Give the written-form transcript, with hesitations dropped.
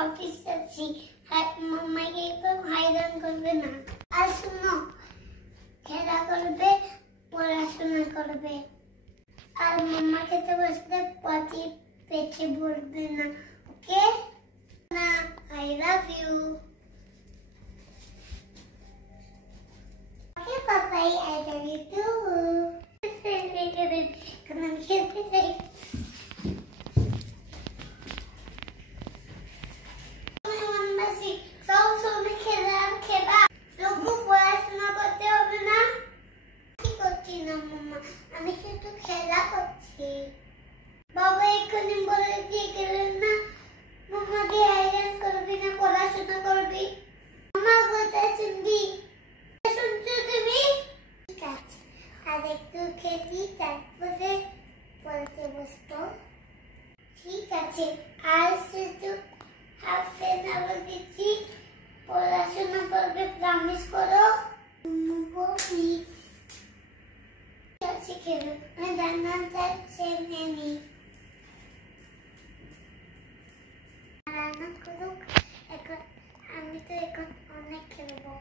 Office যাচ্ছি, মাম্মাকে একদম হয়রান করবে না। আর শুনো, খেলা করবে, পড়াশোনা করবে, আর মাম্মা খেতে বসলে পটি পেটে ভরবে না, ওকে? না, I love you. Okay Papai, I love you too. এখন আমি খেলতে চাই। আমি শুধু খেলা করছি। বাবা এখানে বলে দিয়ে গেলেন না, মামাকে হয়রান করবি না, পড়াশোনা করবি। মামা কথা শুনবি, শুনছো তুমি? ঠিক আছে, আর একটু খেলি, তারপরে পড়তে বসবো। ঠিক আছে, আর শুধু হাফ এন আওয়ার দিচ্ছি, পড়াশোনা করবে, প্রমিস করো। প্লিজ খেলো, আমি রান্নাটা সেরে নিই। রান্না করুক, এখন আমি তো এখন অনেক খেলবো।